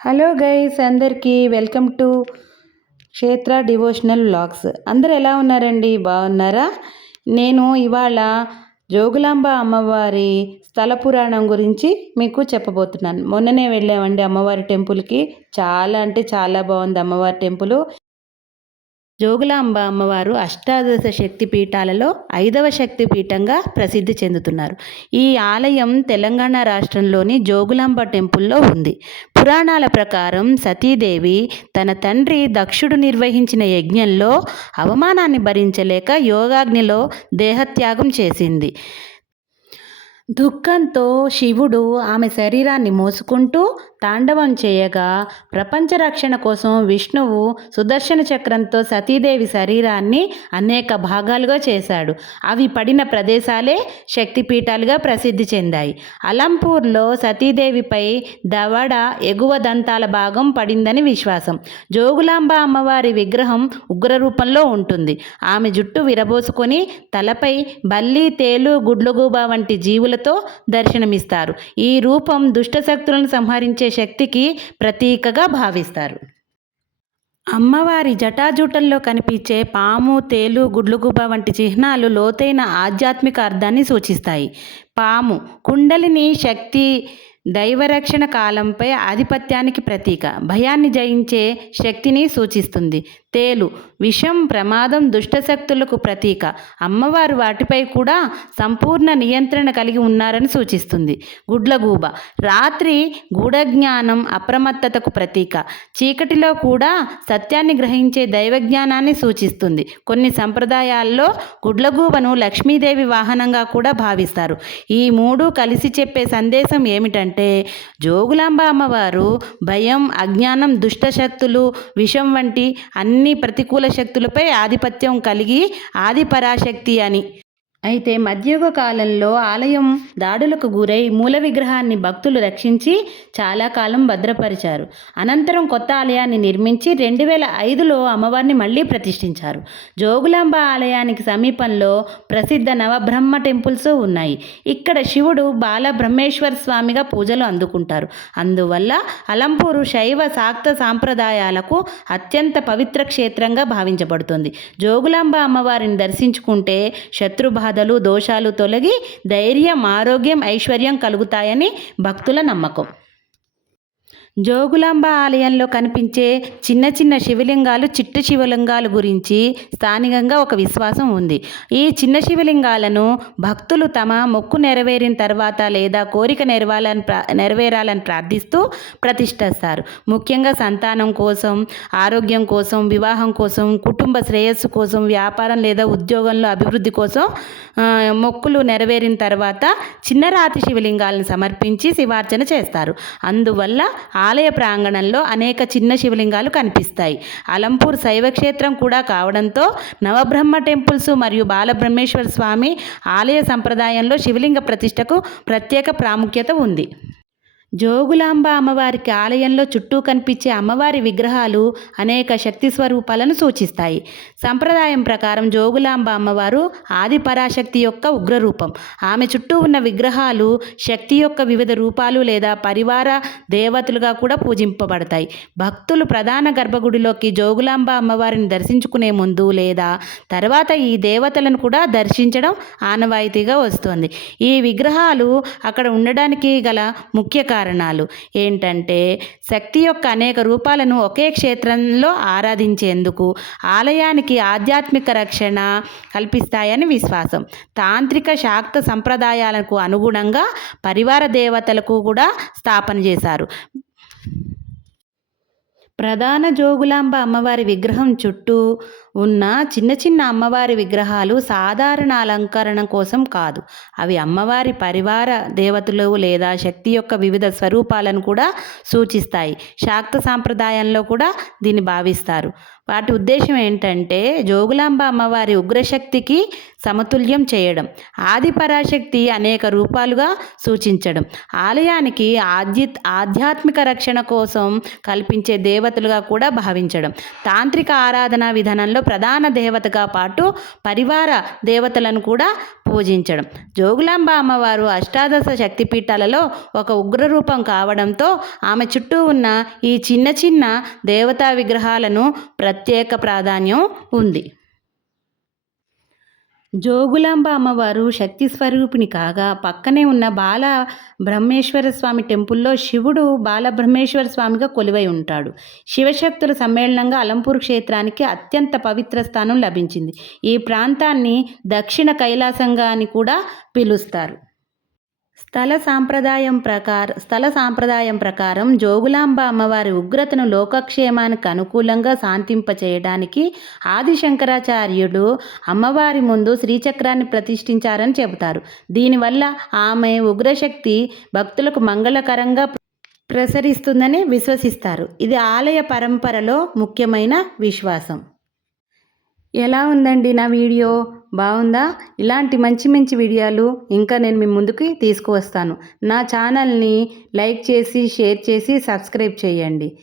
Hello guys, అందరికీ welcome to క్షేత్ర devotional vlogs. అందరు ఎలా ఉన్నారండి? బాగున్నారా? నేను ఇవాళ జోగులాంబ అమ్మవారి స్థల పురాణం గురించి మీకు చెప్పబోతున్నాను. మొన్ననే వెళ్ళామండి అమ్మవారి టెంపుల్కి. చాలా అంటే చాలా బాగుంది అమ్మవారి టెంపుల్. జోగులాంబ అమ్మవారు అష్టాదశ శక్తి పీఠాలలో 5వ శక్తి పీఠంగా ప్రసిద్ధి చెందుతున్నారు. ఈ ఆలయం తెలంగాణ రాష్ట్రంలోని జోగులాంబ టెంపుల్లో ఉంది. పురాణాల ప్రకారం సతీదేవి తన తండ్రి దక్షుడు నిర్వహించిన యజ్ఞంలో అవమానాన్ని భరించలేక యోగాగ్నిలో దేహత్యాగం చేసింది. దుఃఖంతో శివుడు ఆమె శరీరాన్ని మోసుకుంటూ తాండవం చేయగా, ప్రపంచ రక్షణ కోసం విష్ణువు సుదర్శన చక్రంతో సతీదేవి శరీరాన్ని అనేక భాగాలుగా చేశాడు. అవి పడిన ప్రదేశాలే శక్తిపీఠాలుగా ప్రసిద్ధి చెందాయి. అలంపూర్లో సతీదేవిపై దవడ ఎగువ దంతాల భాగం పడిందని విశ్వాసం. జోగులాంబ అమ్మవారి విగ్రహం ఉగ్రరూపంలో ఉంటుంది. ఆమె జుట్టు విరబోసుకొని తలపై బల్లి, తేలు, గుడ్లగూబ వంటి జీవులతో దర్శనమిస్తారు. ఈ రూపం దుష్టశక్తులను సంహరించే శక్తికి ప్రతీకగా భావిస్తారు. అమ్మవారి జటాజూటంలో కనిపించే పాము, తేలు, గుడ్లగూబ వంటి చిహ్నాలు లోతైన ఆధ్యాత్మిక అర్థాన్ని సూచిస్తాయి. పాము కుండలిని శక్తి, దైవరక్షణ, కాలంపై ఆధిపత్యానికి ప్రతీక, భయాన్ని జయించే శక్తిని సూచిస్తుంది. తేలు విషం, ప్రమాదం, దుష్టశక్తులకు ప్రతీక. అమ్మవారు వాటిపై కూడా సంపూర్ణ నియంత్రణ కలిగి ఉన్నారని సూచిస్తుంది. గుడ్లగూబ రాత్రి గూఢజ్ఞానం, అప్రమత్తతకు ప్రతీక. చీకటిలో కూడా సత్యాన్ని గ్రహించే దైవజ్ఞానాన్ని సూచిస్తుంది. కొన్ని సంప్రదాయాల్లో గుడ్లగూబను లక్ష్మీదేవి వాహనంగా కూడా భావిస్తారు. ఈ మూడు కలిసి చెప్పే సందేశం ఏమిటంటే, జోగులాంబ అమ్మవారు భయం, అజ్ఞానం, దుష్టశక్తులు, విషం వంటి అన్ని ప్రతికూల శక్తులపై ఆధిపత్యం కలిగి ఆది పరాశక్తి అని. అయితే మధ్యయుగ కాలంలో ఆలయం దాడులకు గురై మూల విగ్రహాన్ని భక్తులు రక్షించి చాలా కాలం భద్రపరిచారు. అనంతరం కొత్త ఆలయాన్ని నిర్మించి 2005లో అమ్మవారిని మళ్ళీ ప్రతిష్ఠించారు. జోగులాంబ ఆలయానికి సమీపంలో ప్రసిద్ధ నవబ్రహ్మ టెంపుల్స్ ఉన్నాయి. ఇక్కడ శివుడు బాలబ్రహ్మేశ్వర స్వామిగా పూజలు అందుకుంటారు. అందువల్ల అలంపూరు శైవ శాక్త సాంప్రదాయాలకు అత్యంత పవిత్ర క్షేత్రంగా భావించబడుతుంది. జోగులాంబ అమ్మవారిని దర్శించుకుంటే శత్రుబాధలు, దోషాలు తొలగి ధైర్యం, ఆరోగ్యం, ఐశ్వర్యం కలుగుతాయని భక్తుల నమ్మకం. జోగులాంబ ఆలయంలో కనిపించే చిన్న చిన్న శివలింగాలు చిట్టు శివలింగాల గురించి స్థానికంగా ఒక విశ్వాసం ఉంది. ఈ చిన్న శివలింగాలను భక్తులు తమ మొక్కు నెరవేరిన తర్వాత లేదా కోరిక నెరవేరాలని ప్రార్థిస్తూ ప్రతిష్ఠిస్తారు. ముఖ్యంగా సంతానం కోసం, ఆరోగ్యం కోసం, వివాహం కోసం, కుటుంబ శ్రేయస్సు కోసం, వ్యాపారం లేదా ఉద్యోగంలో అభివృద్ధి కోసం మొక్కులు నెరవేరిన తర్వాత చిన్న రాతి శివలింగాలను సమర్పించి శివార్చన చేస్తారు. అందువల్ల ఆలయ ప్రాంగణంలో అనేక చిన్న శివలింగాలు కనిపిస్తాయి. అలంపూర్ శైవక్షేత్రం కూడా కావడంతో నవబ్రహ్మ టెంపుల్స్ మరియు బాలబ్రహ్మేశ్వర స్వామి ఆలయ సంప్రదాయంలో శివలింగ ప్రతిష్టకు ప్రత్యేక ప్రాముఖ్యత ఉంది. జోగులాంబ అమ్మవారికి ఆలయంలో చుట్టూ కనిపించే అమ్మవారి విగ్రహాలు అనేక శక్తి స్వరూపాలను సూచిస్తాయి. సంప్రదాయం ప్రకారం జోగులాంబ అమ్మవారు ఆది పరాశక్తి యొక్క ఉగ్రరూపం. ఆమె చుట్టూ ఉన్న విగ్రహాలు శక్తి యొక్క వివిధ రూపాలు లేదా పరివార దేవతలుగా కూడా పూజింపబడతాయి. భక్తులు ప్రధాన గర్భగుడిలోకి జోగులాంబ అమ్మవారిని దర్శించుకునే ముందు లేదా తర్వాత ఈ దేవతలను కూడా దర్శించడం ఆనవాయితీగా వస్తుంది. ఈ విగ్రహాలు అక్కడ ఉండడానికి గల ముఖ్య కారణాలు ఏంటంటే, శక్తి యొక్క అనేక రూపాలను ఒకే క్షేత్రంలో ఆరాధించేందుకు, ఆలయానికి ఆధ్యాత్మిక రక్షణ కల్పిస్తాయని విశ్వాసం. తాంత్రిక శాక్త సంప్రదాయాలకు అనుగుణంగా పరివార దేవతలకు కూడా స్థాపన చేశారు. ప్రధాన జోగులాంబ అమ్మవారి విగ్రహం చుట్టూ ఉన్న చిన్న చిన్న అమ్మవారి విగ్రహాలు సాధారణ అలంకరణ కోసం కాదు. అవి అమ్మవారి పరివార దేవతలు లేదా శక్తి యొక్క వివిధ స్వరూపాలను కూడా సూచిస్తాయి. శాక్త సాంప్రదాయంలో కూడా దీన్ని భావిస్తారు. వాటి ఉద్దేశం ఏంటంటే, జోగులాంబ అమ్మవారి ఉగ్రశక్తికి సమతుల్యం చేయడం, ఆది పరాశక్తి అనేక రూపాలుగా సూచించడం, ఆలయానికి ఆధ్యాత్మిక రక్షణ కోసం కల్పించే దేవతలుగా కూడా భావించడం. తాంత్రిక ఆరాధనా విధానంలో ప్రధాన దేవతగా పాటు పరివార దేవతలను కూడా పూజించడం. జోగులాంబ అమ్మవారు అష్టాదశ శక్తిపీఠాలలో ఒక ఉగ్రరూపం కావడంతో ఆమె చుట్టూ ఉన్న ఈ చిన్న చిన్న దేవతా విగ్రహాలను ప్రత్యేక ప్రాధాన్యం ఉంది. జోగులాంబ అమ్మవారు శక్తి స్వరూపిణి కాగా పక్కనే ఉన్న బాల బ్రహ్మేశ్వర స్వామి టెంపుల్లో శివుడు బాలబ్రహ్మేశ్వర స్వామిగా కొలువై ఉంటాడు. శివశక్తుల సమ్మేళనంగా అలంపూర్ క్షేత్రానికి అత్యంత పవిత్ర స్థానం లభించింది. ఈ ప్రాంతాన్ని దక్షిణ కైలాసంగా అని కూడా పిలుస్తారు. స్థల సాంప్రదాయం ప్రకారం జోగులాంబ అమ్మవారి ఉగ్రతను లోకక్షేమానికి అనుకూలంగా శాంతింపచేయడానికి ఆదిశంకరాచార్యుడు అమ్మవారి ముందు శ్రీచక్రాన్ని ప్రతిష్ఠించారని చెబుతారు. దీనివల్ల ఆమె ఉగ్రశక్తి భక్తులకు మంగళకరంగా ప్రసరిస్తుందని విశ్వసిస్తారు. ఇది ఆలయ పరంపరలో ముఖ్యమైన విశ్వాసం. ఎలా ఉందండి నా వీడియో? బాగుందా? ఇలాంటి మంచి మంచి వీడియోలు ఇంకా నేను మీ ముందుకి తీసుకువస్తాను. నా ఛానల్ని లైక్ చేసి, షేర్ చేసి, సబ్స్క్రైబ్ చేయండి.